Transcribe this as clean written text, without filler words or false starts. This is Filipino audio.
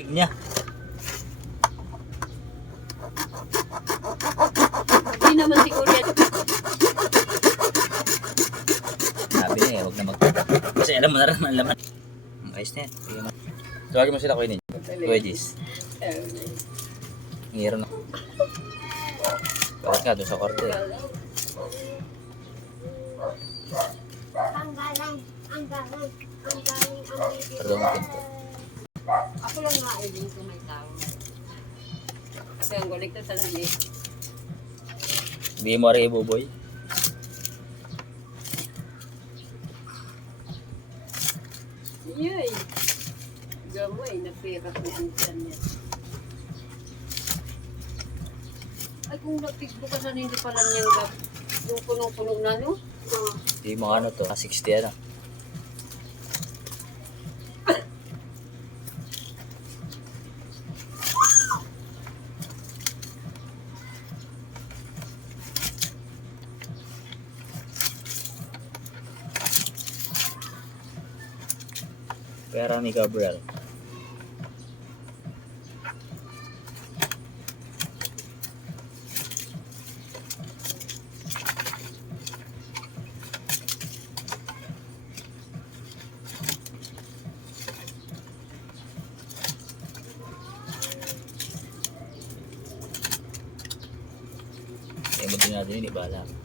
niya. Hindi naman siguro yan. Sabi niya eh, huwag na kasi alam mo na rin ang laman. Ayos na yan. Tawagin mo sila Kuya Nid. Wedges. Ngiro na. Bakit nga doon sa kwarto eh. Pardon mo pinto. Ako lang nga ay dito may tao. Kasi ang gulik na sa lagi. Hindi mo rin ibuboy. Yay! Gamay, napirap na ang tiyan niya. Ay kung nagtigbukasan hindi pala niyang yung punong-puno na no? Hindi mo ano to, 60 ano. Pera ni Gabriel. Kaya mo din natin yun, iba lang.